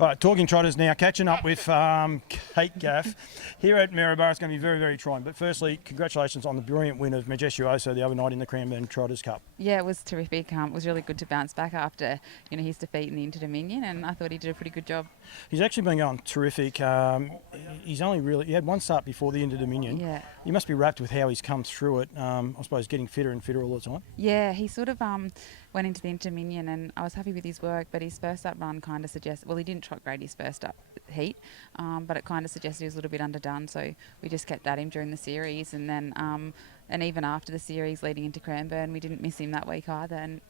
Right, talking trotters now, catching up with Kate Gath here at Maryborough. It's going to be very, very trying. But firstly, congratulations on the brilliant win of Majestuoso the other night in the Cranbourne Trotters Cup. Yeah, it was terrific. It was really good to bounce back after his defeat in the Inter-Dominion, and I thought he did a pretty good job. He's actually been going terrific. He had one start before the Inter-Dominion. Yeah. You must be wrapped with how he's come through it. I suppose getting fitter and fitter all the time. Yeah, he sort of went into the Inter-Dominion, and I was happy with his work, but his first up run kind of suggests, well, he didn't trot great his first up heat, but it kind of suggested he was a little bit underdone, so we just kept at him during the series, and then and even after the series leading into Cranbourne, we didn't miss him that week either. And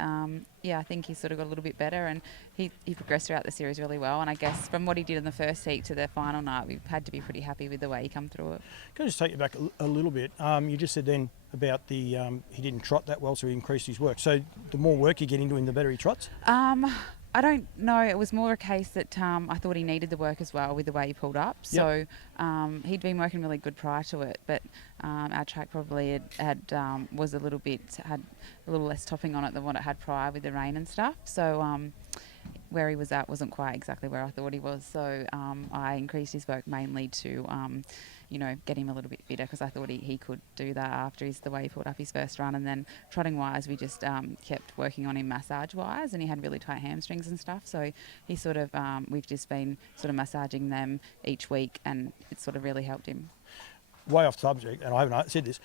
I think he sort of got a little bit better, and he progressed throughout the series really well. And I guess from what he did in the first heat to the final night, we've had to be pretty happy with the way he come through it. Can I just take you back a little bit? You just said then about the he didn't trot that well, so he increased his work. So the more work you get into him, the better he trots? I don't know. It was more a case that I thought he needed the work as well with the way he pulled up. So he'd been working really good prior to it, but our track probably had was a little less topping on it than what it had prior with the rain and stuff. So where he was at wasn't quite exactly where I thought he was. So I increased his work mainly to get him a little bit fitter, because I thought he could do that after the way he pulled up his first run. And then trotting wise, we just kept working on him massage wise, and he had really tight hamstrings and stuff. So he sort of, we've just been sort of massaging them each week, and it sort of really helped him. Way off subject, and I haven't said this,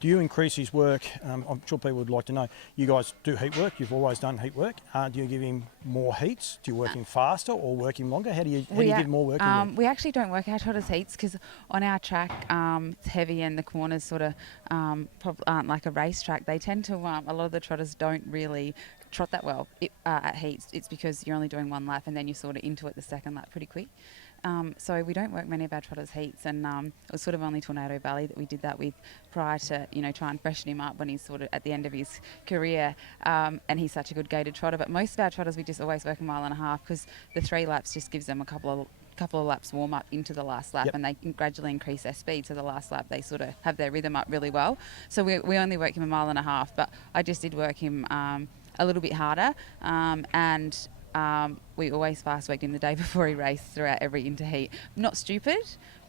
do you increase his work? I'm sure people would like to know. You guys do heat work. You've always done heat work. Do you give him more heats? Do you work him faster or work him longer? How do you give more work? We actually don't work our trotters heats, because on our track it's heavy, and the corners sort of aren't like a race track. They tend to, a lot of the trotters don't really trot that well at heats. It's because you're only doing one lap, and then you're sort of into it the second lap pretty quick. So we don't work many of our trotters heats, and it was sort of only Tornado Valley that we did that with prior to, try and freshen him up when he's sort of at the end of his career, and he's such a good gated trotter. But most of our trotters, we just always work a mile and a half, because the 3 laps just gives them a couple of laps warm up into the last lap, and they can gradually increase their speed. So the last lap they sort of have their rhythm up really well. So we only work him a mile and a half, but I just did work him a little bit harder, and we always fast worked him the day before he raced throughout every interheat. Not stupid,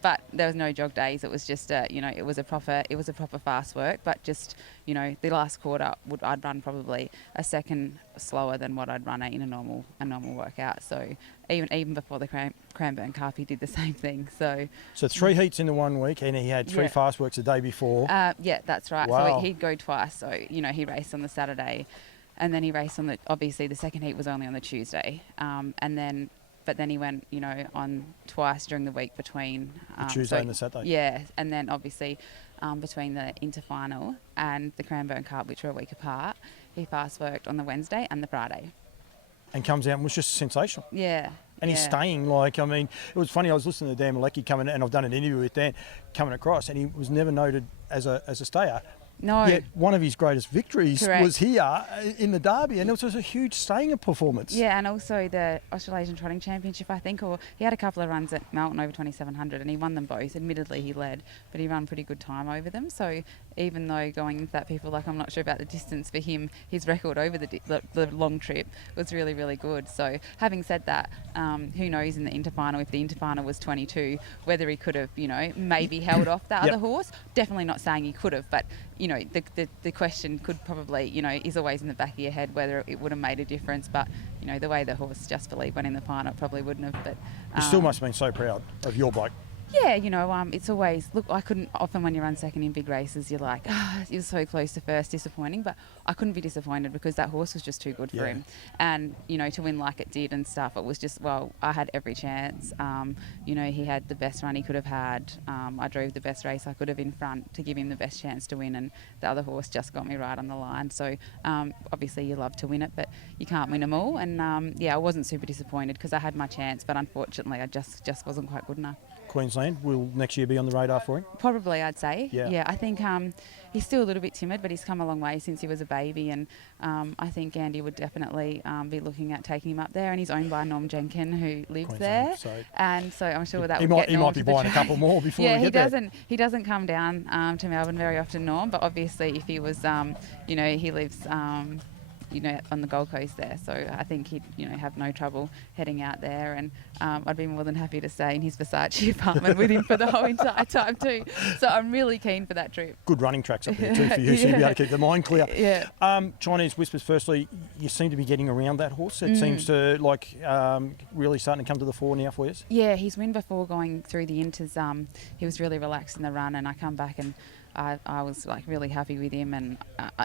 but there was no jog days. It was just it was a proper fast work. But just the last quarter I'd run probably a second slower than what I'd run in a normal workout. So even before the Cranbourne Cup, he did the same thing. So 3 heats in the 1 week, and he had 3 fast works the day before. Yeah, that's right. Wow. So he'd go twice. So he raced on the Saturday, and then he raced on obviously the second heat was only on the Tuesday, but then he went, on twice during the week between the Tuesday and the Saturday. Yeah, and then obviously between the Inter-final and the Cranbourne Cup, which were a week apart, he fast worked on the Wednesday and the Friday. And comes out and was just sensational. Yeah. And he's staying, it was funny, I was listening to Dan Lecky coming, and I've done an interview with Dan coming across, and he was never noted as a stayer. No. Yet one of his greatest victories Correct. was here in the Derby, and it was a huge staying performance. Yeah, and also the Australasian Trotting Championship, I think, or he had a couple of runs at Melton over 2,700, and he won them both. Admittedly, he led, but he ran pretty good time over them. So even though going into that, people I'm not sure about the distance for him, his record over the long trip was really, really good. So having said that, who knows in the Inter-final, if the Inter-final was 22, whether he could have, maybe held off the other horse. Definitely not saying he could have, but the question could probably, is always in the back of your head whether it would have made a difference. But, the way the horse Just Believe went in the final, it probably wouldn't have. But you still must have been so proud of your bloke. Yeah, it's always, I couldn't, often when you run second in big races, you're like, you're so close to first, disappointing, but I couldn't be disappointed because that horse was just too good for him. And, to win like it did and stuff, it was just, I had every chance. He had the best run he could have had. I drove the best race I could have in front to give him the best chance to win, and the other horse just got me right on the line. So, obviously you love to win it, but you can't win them all. And, I wasn't super disappointed because I had my chance, but unfortunately I just wasn't quite good enough. Queensland will next year be on the radar for him? Probably, I'd say. Yeah. I think he's still a little bit timid, but he's come a long way since he was a baby, and I think Andy would definitely be looking at taking him up there. And he's owned by Norm Jenkin, who lives there, and so I'm sure that he might be buying a couple more before we get there. He doesn't come down to Melbourne very often, Norm, but obviously if he was, he lives on the Gold Coast there. So I think he'd, have no trouble heading out there. And I'd be more than happy to stay in his Versace apartment with him for the whole entire time too. So I'm really keen for that trip. Good running tracks up there too for you, so you'll be able to keep the mind clear. Yeah. Chinese Whispers, firstly, you seem to be getting around that horse. It seems to really starting to come to the fore now for you. Yeah, his win before going through the inters, he was really relaxed in the run, and I come back and I was like really happy with him, and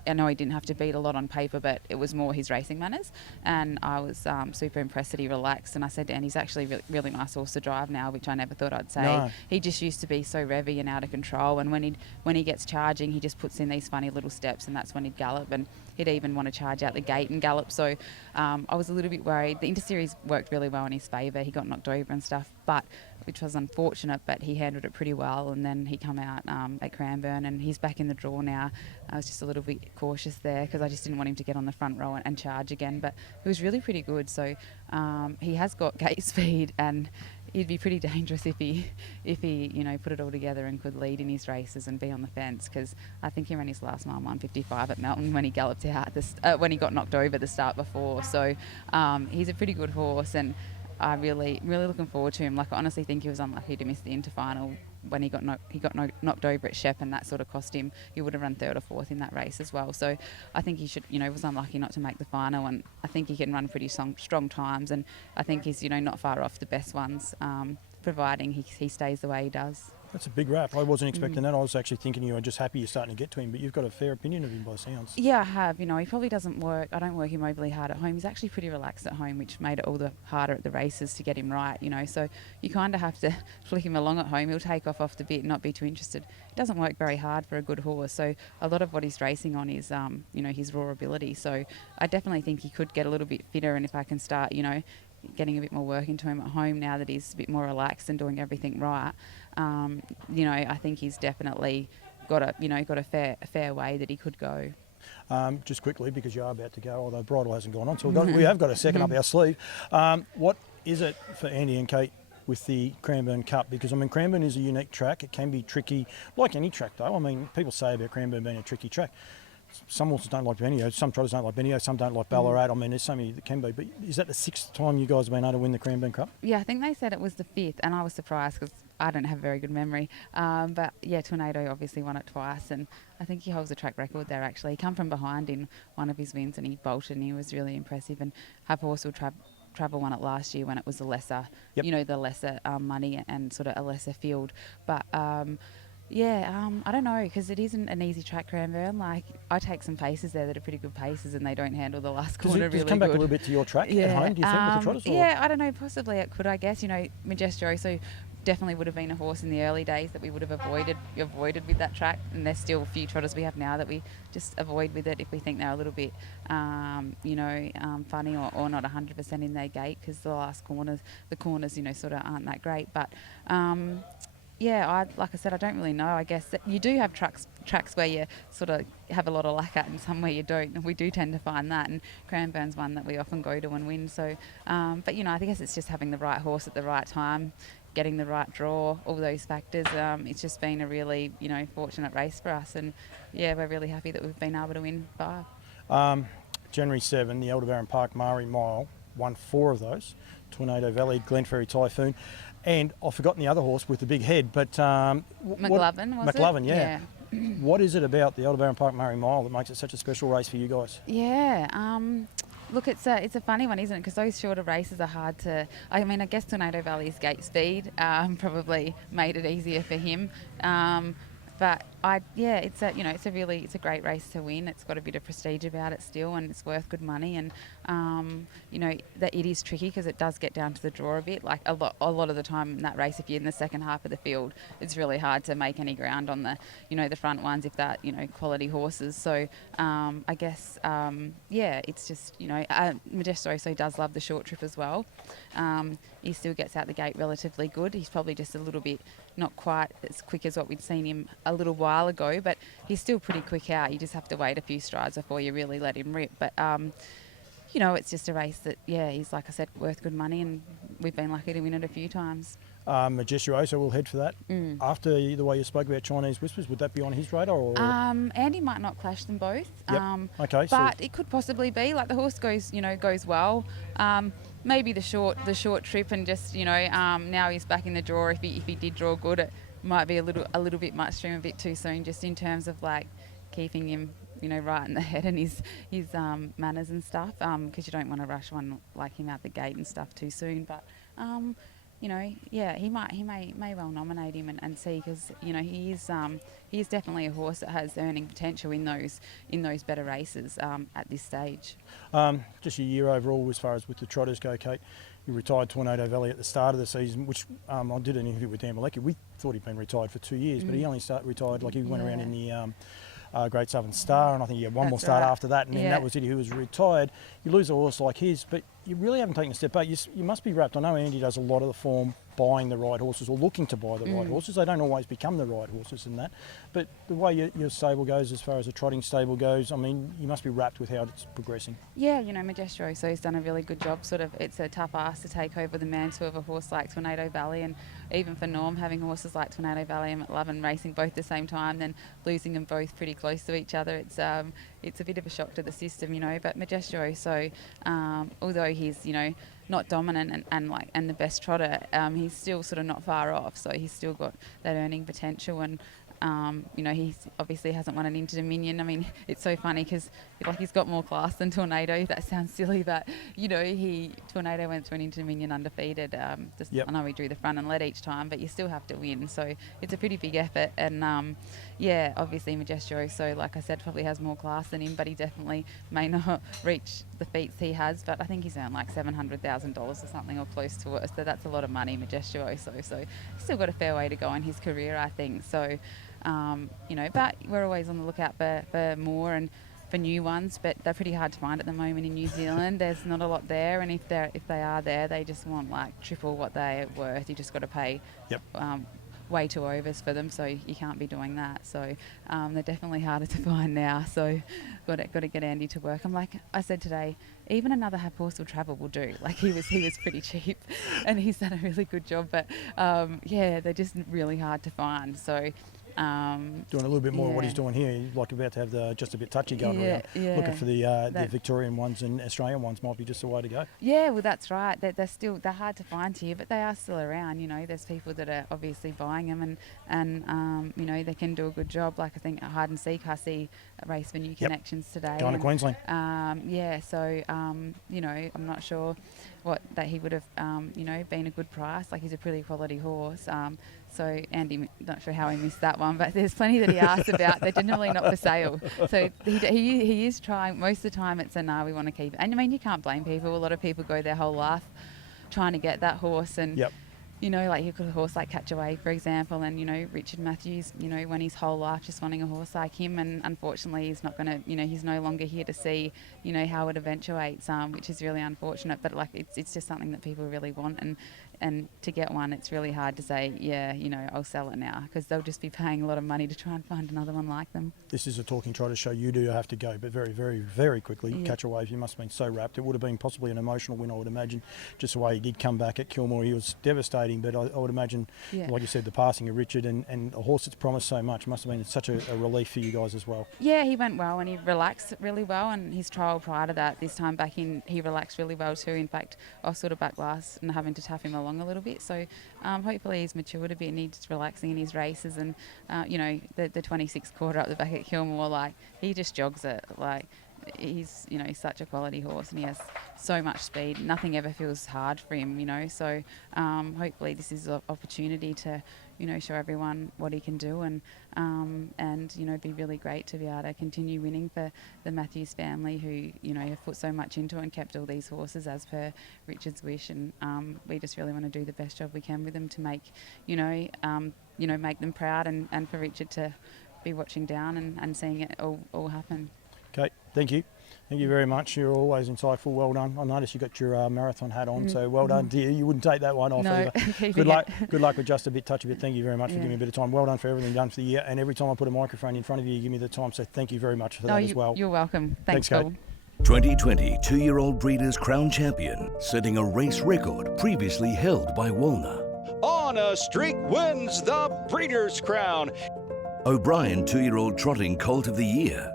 I know he didn't have to beat a lot on paper, but it was more his racing manners, and I was super impressed that he relaxed. And I said, and he's actually really nice horse to drive now, which I never thought I'd say. No. He just used to be so revvy and out of control, and when he gets charging, he just puts in these funny little steps, and that's when he'd gallop, and he'd even want to charge out the gate and gallop. So I was a little bit worried. The Interseries worked really well in his favour. He got knocked over and stuff, which was unfortunate, but he handled it pretty well. And then he come out at Cranbourne, and he's back in the draw now. I was just a little bit cautious there because I just didn't want him to get on the front row and charge again. But it was really pretty good. So he has got gate speed, and he'd be pretty dangerous if he put it all together and could lead in his races and be on the fence, because I think he ran his last mile 1:55 at Melton when he galloped out when he got knocked over the start before. So he's a pretty good horse, and I'm really looking forward to him. Like, I honestly think he was unlucky to miss the interfinal when he got knocked over at Shep, and that sort of cost him. He would have run third or fourth in that race as well. So I think he should, was unlucky not to make the final, and I think he can run pretty strong times, and I think he's, not far off the best ones, providing he stays the way he does. That's a big wrap. I wasn't expecting that. I was actually thinking you were just happy you're starting to get to him, but you've got a fair opinion of him by the sounds. Yeah, I have. He probably doesn't work. I don't work him overly hard at home. He's actually pretty relaxed at home, which made it all the harder at the races to get him right, So you kind of have to flick him along at home. He'll take off the bit and not be too interested. He doesn't work very hard for a good horse. So a lot of what he's racing on is, his raw ability. So I definitely think he could get a little bit fitter, and if I can start, getting a bit more work into him at home now that he's a bit more relaxed and doing everything right, I think he's definitely got a fair way that he could go. Just quickly, because you are about to go, although bridal hasn't gone on, so we have got a second up our sleeve. What is it for Andy and Kate with the Cranbourne Cup? Because, Cranbourne is a unique track. It can be tricky, like any track, though. People say about Cranbourne being a tricky track. Some horses don't like Bendigo, some trotters don't like Bendigo, some don't like Ballarat. There's so many that can be. But is that the 6th time you guys have been able to win the Cranbourne Cup? Yeah, I think they said it was the 5th, and I was surprised because I don't have a very good memory. But yeah, Tornado obviously won it twice, and I think he holds a track record there actually. He come from behind in one of his wins, and he bolted, and he was really impressive. And Hub Horse will Travel won it last year when it was the lesser, the lesser money and sort of a lesser field. But I don't know, because it isn't an easy track, Cranbourne. Like, I take some paces there that are pretty good paces, and they don't handle the last corner really good. Does it come back a little bit to your track at home, do you think, with the Trotters? Yeah, I don't know. Possibly it could, I guess. Majestuoso definitely would have been a horse in the early days that we would have avoided with that track, and there's still a few Trotters we have now that we just avoid with it if we think they're a little bit, funny or not 100% in their gait, because the corners, sort of aren't that great. But like I said, I don't really know. I guess that you do have tracks where you sort of have a lot of luck at, and some where you don't. And we do tend to find that. And Cranbourne's one that we often go to and win. So, I guess it's just having the right horse at the right time, getting the right draw, all those factors. It's just been a really, fortunate race for us. And we're really happy that we've been able to win 5. January 7, the Aldebaran Park Maori Mile won 4 of those. Tornado Valley, Glenferrie Typhoon. And I've forgotten the other horse with the big head, but McLovin, yeah. What is it about the Aldebaran Park Maori Mile that makes it such a special race for you guys? Yeah, look, it's a funny one, isn't it? Because those shorter races are hard to. I guess Tornado Valley's gate speed probably made it easier for him. But it's a great race to win. It's got a bit of prestige about it still, and it's worth good money. And that it is tricky because it does get down to the draw a bit. Like a lot of the time in that race, if you're in the second half of the field, it's really hard to make any ground on the the front ones if that quality horses. So I guess it's just Majestuoso does love the short trip as well. He still gets out the gate relatively good. He's probably just a little bit not quite as quick as what we'd seen him a little while ago, but he's still pretty quick out. You just have to wait a few strides before you really let him rip. But it's just a race that, he's, like I said, worth good money, and we've been lucky to win it a few times. Majestuoso will head for that. After the way you spoke about Chinese Whispers, would that be on his radar? Or? Andy might not clash them both. Yep. Okay. But it could possibly be, like, the horse goes well. Maybe the short trip, and just now he's back in the draw. If he did draw good, it might be a little bit much for him, a bit too soon, just in terms of like keeping him right in the head and his manners and stuff. Because you don't want to rush one like him out the gate and stuff too soon. But he may well nominate him and see, because he is definitely a horse that has earning potential in those better races at this stage. Just a year overall as far as with the Trotters go, Kate. You retired Tornado Valley at the start of the season, which I did an interview with Dan Lecky. We thought he'd been retired for 2 years, but he only retired, like he went around in the Great Southern Star, and I think he had one more start after that, and then that was it. He was retired. You lose a horse like his, but you really haven't taken a step back. You must be wrapped. I know Andy does a lot of the form, buying the right horses or looking to buy the right horses. They don't always become the right horses in that. But the way your stable goes, as far as a trotting stable goes, I mean, you must be wrapped with how it's progressing. Yeah, Majestuoso has done a really good job. It's a tough ask to take over the mantle of a horse like Tornado Valley, and even for Norm, having horses like Tornado Valley and McLovin racing both at the same time, then losing them both pretty close to each other, it's a bit of a shock to the system, But Majestuoso, although he's not dominant and the best trotter, he's still sort of not far off. So he's still got that earning potential, and he obviously hasn't won an Inter Dominion. I mean, it's so funny because he's got more class than Tornado. That sounds silly, but Tornado went to an Inter Dominion undefeated. I know he drew the front and led each time, but you still have to win. So it's a pretty big effort, and obviously Majestuoso, like I said, probably has more class than him, but he definitely may not reach the feats he has. But I think he's earned like $700,000 or something, or close to it. So that's a lot of money, Majestuoso. So he's still got a fair way to go in his career, I think. So. But we're always on the lookout for more and for new ones, but they're pretty hard to find at the moment in New Zealand. There's not a lot there, and if they are there, they just want like triple what they're worth. You just got to pay way too overs for them, so you can't be doing that. So they're definitely harder to find now. So got to get Andy to work. I'm like I said today, even another horse will travel will do. Like he was pretty cheap, and he's done a really good job. But they're just really hard to find. So. Doing a little bit more of what he's doing here. He's like about to have just a bit touchy going around. Looking for the Victorian ones and Australian ones might be just the way to go. Yeah, well, that's right. They're hard to find here, but they are still around. There's people that are obviously buying them, and they can do a good job. Like I think at Hide and Seek, I see a race for New Connections today. Going to Queensland. So I'm not sure that he would have been a good price. Like he's a pretty quality horse. So Andy, not sure how he missed that one, but there's plenty that he asked about. They're generally not for sale. So he is trying. Most of the time it's a no, we want to keep it. And I mean, you can't blame people. A lot of people go their whole life trying to get that horse, and like you've got a horse like Catch Away, for example, and Richard Matthews, went his whole life just wanting a horse like him, and unfortunately he's not going to, he's no longer here to see, how it eventuates, which is really unfortunate. But like it's just something that people really want, and to get one, it's really hard to say, I'll sell it now, because they'll just be paying a lot of money to try and find another one like them. This is a Talking Trotter show. You do have to go, but very, very, very quickly. Catch a Wave, you must have been so wrapped. It would have been possibly an emotional win, I would imagine, just the way he did come back at Kilmore. He was devastating, but I would imagine, like you said, the passing of Richard and a horse that's promised so much must have been such a relief for you guys as well. Yeah, he went well, and he relaxed really well, and his trial prior to that, this time back in, he relaxed really well too. In fact, I was sort of back last and having to tap him along a little bit. So hopefully he's matured a bit and he's relaxing in his races. And, the 26th quarter up the back at Kilmore, like, he just jogs it. Like, he's, such a quality horse, and he has so much speed. Nothing ever feels hard for him, So hopefully this is an opportunity to, show everyone what he can do, and be really great to be able to continue winning for the Matthews family, who, have put so much into it and kept all these horses as per Richard's wish. And we just really want to do the best job we can with them to make, make them proud, and for Richard to be watching down and seeing it all happen. Okay, thank you. Thank you very much. You're always insightful. Well done. I noticed you got your marathon hat on, so well done to you. You wouldn't take that one off either. Good luck. Good luck with just a bit, touch a bit. Thank you very much for giving me a bit of time. Well done for everything done for the year. And every time I put a microphone in front of you, you give me the time. So thank you very much for that as well. You're welcome. Thanks, Kate. 2020 two-year-old Breeders' Crown Champion, setting a race record previously held by Walner. On a Streak wins the Breeders' Crown. O'Brien two-year-old Trotting Colt of the Year.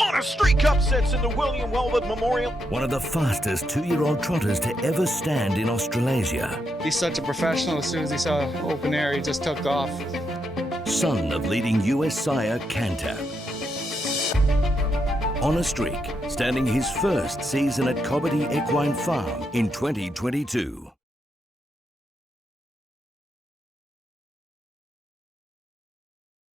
On a Streak upsets in the William Welwood Memorial. One of the fastest two-year-old trotters to ever stand in Australasia. He's such a professional. As soon as he saw open air, he just took off. Son of leading US sire Cantab. On a Streak, standing his first season at Cobbitty Equine Farm in 2022.